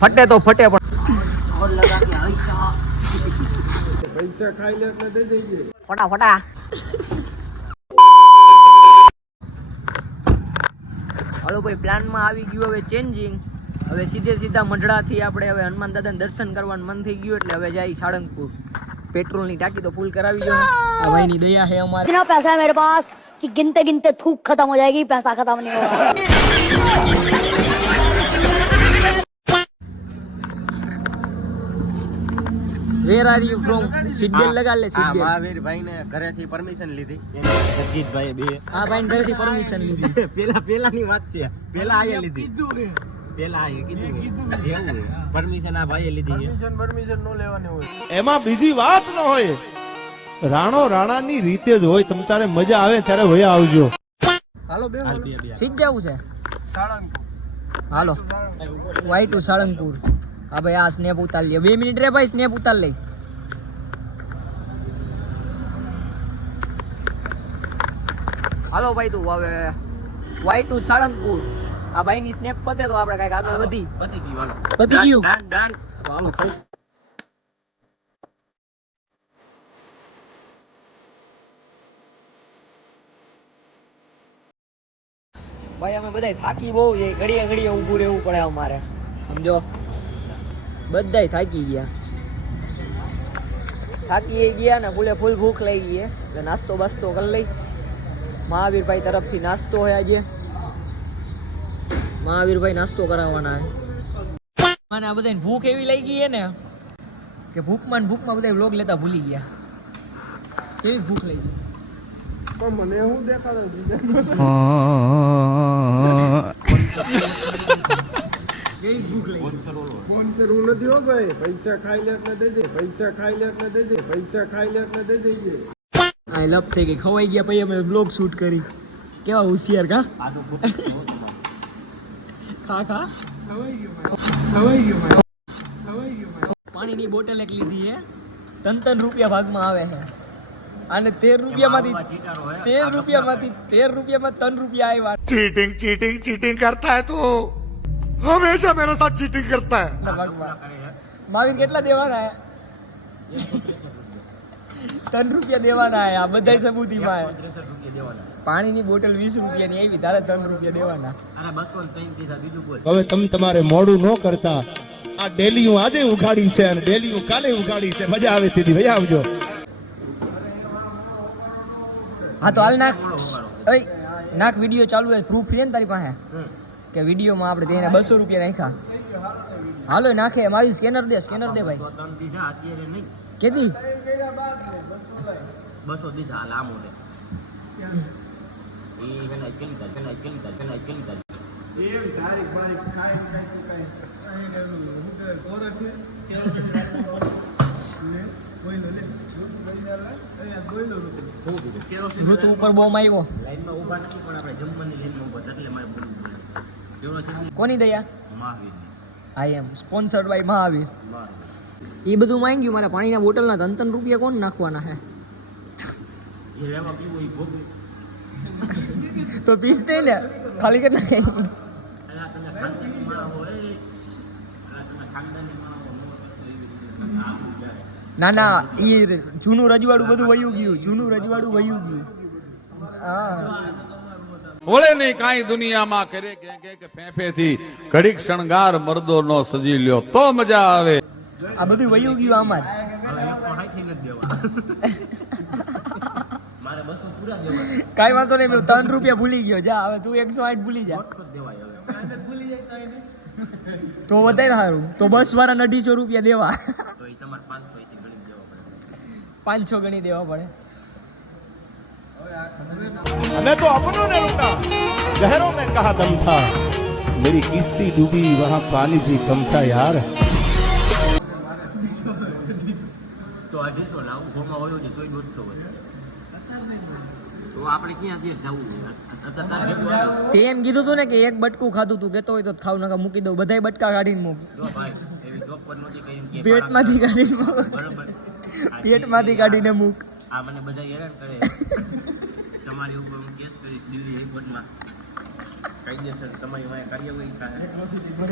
ફટે તો ફટે પણ પૈસા ખાઈ લે એટલે દઈ દેજે ફટાફટા હાલો ભાઈ પ્લાનમાં આવી ગયું હવે ચેન્જિંગ હવે સીધા મઢડાથી આપણે હવે હનુમાન દાદાને દર્શન કરવાનું મન થઈ ગયું એટલે હવે જાય સાળંગપુર પેટ્રોલની ટાંકી તો ફૂલ કરાવી જો આ ભાઈની દયા है हमारे इतना पैसा है मेरे पास कि गिनते गिनते थूक खत्म हो जाएगी पैसा खत्म नहीं होगा Where are you from? Seat belt लगा ले सीट बेल्ट મહાવીર ભાઈ ને ઘરેથી પરમિશન લીધી જગજીતભાઈ બે આ ભાઈ ઘરેથી પરમિશન લીધી પેલાની વાત છે પેલા આયે લીધી પેલા આયે કીધું પરમિશન આ ભાઈએ લીધી પરમિશન નો લેવાની હોય એમાં બીજી વાત ન હોય રાણો રાણાની રીતે જ હોય તમ તારે મજા આવે ત્યારે વયા આવજો હાલો બે સીધ જવું છે સાળંગપુર હાલો વાય ટુ સાળંગપુર હા ભાઈ આ સ્નેપ ઉતાર લે 2 મિનિટ રે ભાઈ સ્નેપ ઉતાર લઈ હાલો ભાઈ તું હવે વાય ટુ સાળંગપુર આ ભાઈ ની સ્નેપ પતે તો આપણે કઈક આગળ વધી પતી ગયું પતી ગયું ડન હાલો ખાઈ ભાઈ અમે બધા થાકી બહુ છે ઘડીએ ઘડીએ ઊભું રહેવું પડે અમારે સમજો બધાય થાકી ગયા ને ફૂલે ફૂલ ભૂખ લઈ ગઈ એટલે નાસ્તો બાસ્તો કરી લઈ મહાવીરભાઈ તરફથી નાસ્તો છે આજે મહાવીરભાઈ નાસ્તો કરાવવાના છે મને આ બધાને ભૂખ એવી લઈ ગઈ છે ને કે ભૂખમાં બધા વ્લોગ લેતા ભૂલી ગયા કેવી ભૂખ લઈ ગઈ પણ મને હું દેખાડો કેવી ભૂખ લઈ ગઈ સ્પોન્સર હું નથી હો ભાઈ પૈસા ખાઈ લે એટલે દઈ દે પૈસા ખાઈ લે એટલે દઈ દે પૈસા ખાઈ લે એટલે દઈ દેજે આ લપ થઈ ગઈ ખવાઈ ગયા પછી અમે બ્લોગ શૂટ કરી કેવા હોશિયાર કા ખા ખા ખવાઈ ગયું પાણીની બોટલ એક લીધી છે 3 રૂપિયા ભાગમાં આવે છે અને 13 રૂપિયામાંથી 3 રૂપિયા આવ્યા चीटिंग चीटिंग चीटिंग करता है तू हमेशा मेरे साथ चीटिंग करता है મહાવીર કેટલા દેવાના હે 3 રૂપિયા દેવાના હે આ બધાય સબૂતીમાં હે પાણીની બોટલ 20 રૂપિયાની આવી તારે 3 રૂપિયા દેવાના અને 203 દીધા બીજું બોલ હવે તમે તમારે મોડું ન કરતા આ ડેલી હું આજે ઉગાડી છે અને ડેલી હું કાલે ઉગાડી છે મજા આવે તેથી વયા આવજો હા તો હાલ નાખ ઓય નાખ વિડિયો ચાલુ છે પ્રૂફ છે ને તારી પાસે કે વિડિયોમાં આપણે તેને 200 રૂપિયા નાખ્યા હાલો નાખે મારી સ્કેનર દે ભાઈ 103 દીધા અત્યારે નહીં કેદી 200 દીધા હાલ આમ ઓલે એ વેના કેલી એમ તારીખ બારીખ ખાઈ કાઈ કોરટ છે લે બોઈલો લે બોઈલો ઋતુ ઉપર બોમ આવ્યો લાઈનમાં ઊભા નથી પણ આપણે જમવાની લાઈનમાં ઊભા એટલે મારે બોલવું પડે કેવો છે કોની દયા મહાવીર આઈ એમ સ્પોન્સર્ડ બાય મહાવીર એ બધું માંગ્યું મારા પાણીના બોટલના 3 રૂપિયા કોણ નાખવાના હે એ લેવા પીવું એ ભોગવું તો પીસ નહીં ને ખાલી કે નહીં અલા તને ખાનદાની માણસ હોય અલા તને ખાનદાની માણસ ના ના એ જૂનું રજવાડું બધું વયું ગયું હા ઓળે નહીં કાંઈ દુનિયામાં કરે કે ફેફેથી ઘડીક શણગાર મર્દો નો સજી લ્યો તો મજા આવે આ બધું વયું ગયું આમાં હવે 160 નથી દેવા મારે 200 પૂરા દેવા કાઈ વાંધો નહીં મેં 3 રૂપિયા ભૂલી ગયો જા હવે તું 108 ભૂલી જા દેવાય તો વધારે સારું તો બસ વાળા 250 રૂપિયા દેવા તો એ તમારે 500 થી ગણી દેવા પડે 500 ગણી દેવા પડે हमें तो अपनों ने लूटा शहरों में कहा दम था मेरी किस्ती डूबी वहाँ पानी भी कम था यार તો 250 લાવ ગોમાં હોય છે તોય 200 હોય તો આપણે ક્યાં જઈએ જવું તે એમ કીધું તું ને કે એક બટકું ખાધું તું કેતો હોય તો ખાવ નકા મૂકી દઉં બધાય બટકા કાઢીને મૂક જો ભાઈ એવી જોબ પર નહોતી કઈ કે પેટમાંથી કાઢીને મૂક બરાબર પેટમાંથી કાઢીને મૂક આ મને બધા હેરાન કરે તમારી ઉપર હું કેસ કરીશ દિલ્હી હાઈકોર્ટમાં કાયદેસર તમારી વાંહે કાર્યવાહી થાય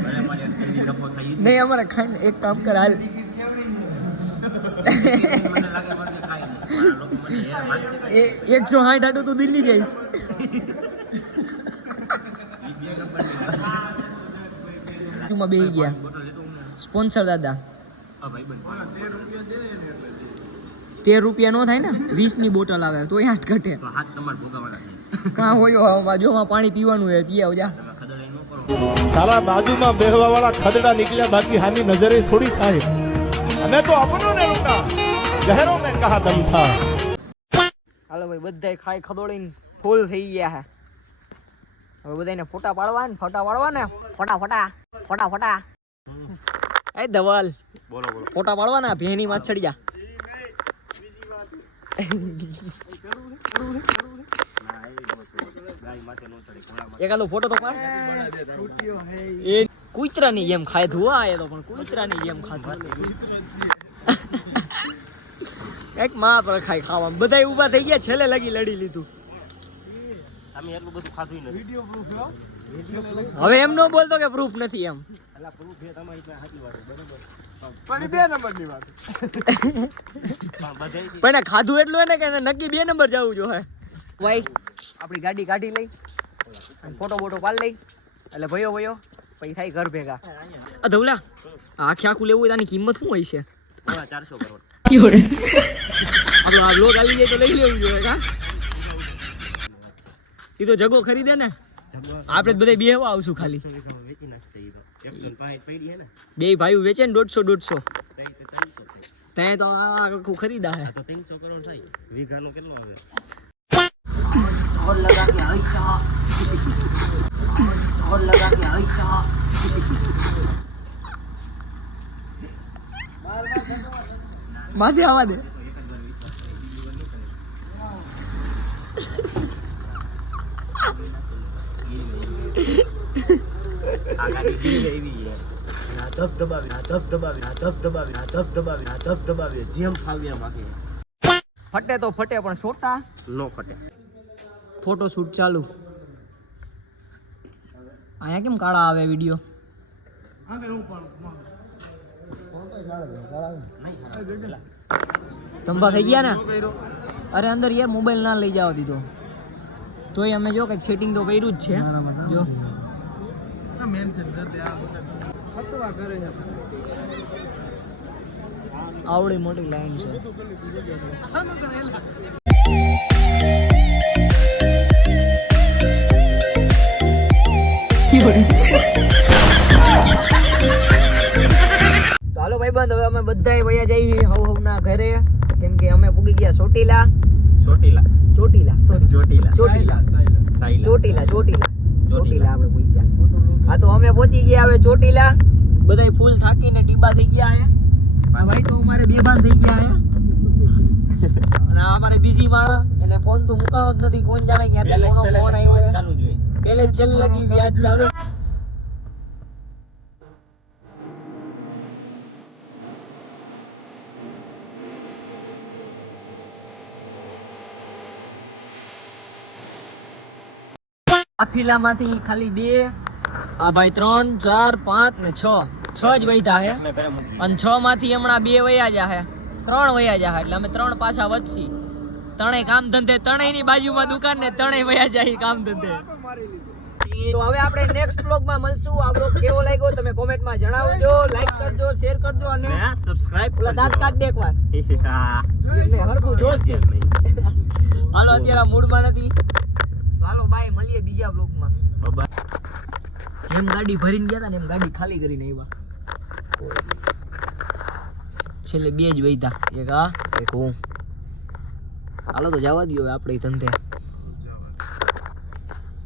અને અમારે જલ્દી નફો થઈ નહીં અમારે ખાઈને એક કામ કર હાલ મને લાગે મને ખાય નહીં મારા લોકો મને હેરાન માનશે. 160 આટું તું દિલ્હી જઈશ ઈ બે નંબરની માં બેહી ગયા બોટલ લેતો હું ને. સ્પોન્સર દાદા આ ભાઈબંધ પાડો. 13 રૂપિયા નો થાય ને 20 ની બોટલ આવે તો 8 ઘટે તો હાથ તમારે ભોગવવાના છે. કાં હોય આમાં જો આમાં પાણી પીવાનું હોય પી આવ જા તમે ખદડાઈ ન કરો. साला बाजूમાં બેહવા વાળા ખદડા નીકળ્યા બાકી હામી નજરે થોડી થાય અમે તો अपनों ने लूटा शहरों में कहा दम था હાલો ભાઈ બધાય ખાઈ ખદોડીને ફૂલ થઈ ગયા હે હવે બધાને ફોટા પાડવા ને ફોટા એ દવાલ બોલો બોલો. ફોટા પાડવાના ભેની માં ચડી જા ગાય માથે નો ચડે ઘોડા એકાદો ફોટો તો પાડ એ કૂતરાની જેમ ખાધું હો આ એ તો પણ કૂતરાની જેમ ખાધું એક માં પર ખાઈ ખાવા બધાય ઊભા થઈ ગયા છેલ્લે લગી લડી લીધું અમે એટલું બધું ખાધું નથી. હવે એમ નો બોલતો કે પ્રૂફ નથી એમ અલા proof છે તમારી પાસે સાચી વાત છે, બરોબર. પણ 2 નંબરની વાત પણ બધાય પણ એને ખાધું એટલું એને કે એને નક્કી 2 નંબર જવું જોઈએ ભાઈ આપણી ગાડી કાઢી લઈ અને ફોટો બોટો પાડ લઈ એટલે ભયો પછી થાય ઘર ભેગા આ ધવલા આખે આખું લેવું હોય તો આની કિંમત શું હોય છે 400 કરોડ. આપણો આ બ્લોગ આવી જાય તો લઈ લેવું જોઈએ કા એ તો જગો ખરીદે ને આપણે જ બધા બેહવા આવશું ખાલી વેચી નાખશે ઈ તો. 160 પડી હે ને બે ભાઈઓ વેચે ને 150 તઈ તો 300 છે. ત્યાં તો આ આખું ખરીદા હે આ તો 300 કરોડ થાય. વીઘાનું કેટલું આવે? और लगा के ऐसा और लगा के ऐसा माथे आवा दे આ ગાડી દિલ્હી આવી છે. અને આ ધબધબાવી જેમ ફાવ્યા બાકી ફટે તો ફટે પણ છોટા નો ફટે. ફોટો શૂટ ચાલુ અહીંયા કેમ કાળા આવે વિડિયો તંબા થઈ ગયા ને અરે અંદર યાર મોબાઈલ ના લઈ જાવ દીધો તોય અમે જો કઈક સેટિંગ તો કર્યું જ છે જો આવડી મોટી લાઈન છે તો હાલો ભાઈબંધ હવે અમે બધાય વયા જઈએ હવના ઘરે કેમ કે અમે પૂગી ગયા ચોટીલા ચોટીલા આપણે પૂગ્યા હા તો અમે પહોંચી ગયા હવે ચોટીલા બધાય ફૂલ થાકીને ટીબા થઈ ગયા હે આ ભાઈ તો અમારે બેભાન થઈ ગયા હે અને આ અમારે બીજી માળા એટલે ફોન તો મુકાણો જ નથી કોણ જાણે ક્યાં કોનો ફોન આવ્યો છે ચાલુ જોઈએ. પેલે છેલ્લે લગી વ્યાજ ચાલુ આફીલામાંથી ખાલી 2 આ ભાઈ 3 4 5 ને 6 જ વૈધા હે અને 6 માંથી હમણાં 2 વયા જા હે 3 વયા જા એટલે અમે 3 પાછા વધશી ત્રણેય કામ ધંધે ત્રણેયની બાજુમાં દુકાન ને ત્રણેય વયા જાય કામ ધંધે તો હવે આપણે નેક્સ્ટ વ્લોગમાં મળશું આ વ્લોગ કેવો લાગ્યો તમે કોમેન્ટમાં જણાવજો લાઈક કરજો શેર કરજો અને સબસ્ક્રાઇબ ઓલા દાંત કાઢ દે એકવાર હા એમને હરખું જોશ દે હાલો અત્યારે મૂડમાં નથી હાલો બાય મળીએ બીજા વ્લોગમાં બાય. જેમ ગાડી ભરીને ગયા હતા ને એમ ગાડી ખાલી કરીને આવ્યા છેલ્લે 2 જ વૈધા એક આ એક હું હાલો તો જવા દો આપણે ધંધે